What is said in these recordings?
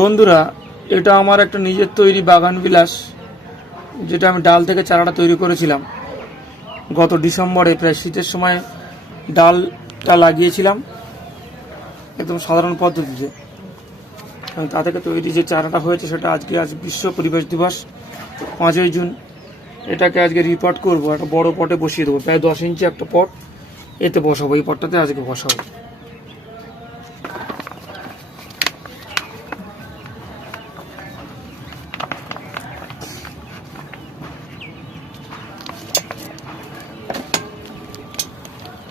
বন্ধুরা, এটা আমার একটা নিজের তৈরি বাগান বিলাস, যেটা আমি ডাল থেকে চারাটা তৈরি করেছিলাম। গত ডিসেম্বরে প্রায় শীতের সময় ডালটা লাগিয়েছিলাম, একদম সাধারণ পদ্ধতিতে। তা থেকে তৈরি যে চারাটা হয়েছে, সেটা আজকে আজ বিশ্ব পরিবেশ দিবস, পাঁচই জুন। এটাকে আজকে রিপোর্ট করব, একটা বড় পটে বসিয়ে দেবো, প্রায় দশ ইঞ্চি একটা পট। এতে বসাবো, এই পটটাতে আজকে বসাবো।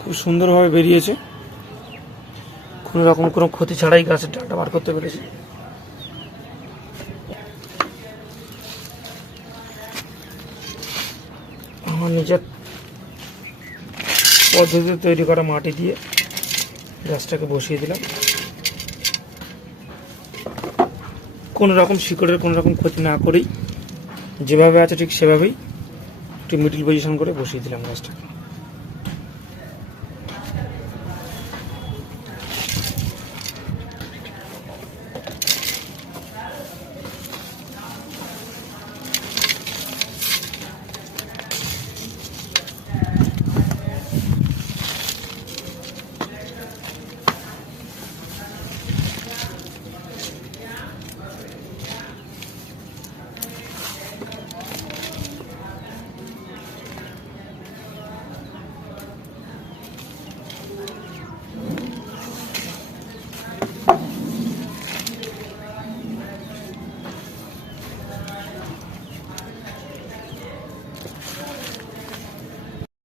খুব সুন্দরভাবে বেরিয়েছে। কোনো রকম কোনো ক্ষতি ছাড়াই গাছের ডালটা বার করতে পেরেছে। আমার নিজের পদ্ধতিতে তৈরি করা মাটি দিয়ে গাছটাকে বসিয়ে দিলাম। কোনো রকম শিকড়ের কোনো রকম ক্ষতি না করেই যেভাবে আছে ঠিক সেভাবেই একটি মিডিল পজিশন করে বসিয়ে দিলাম গাছটাকে।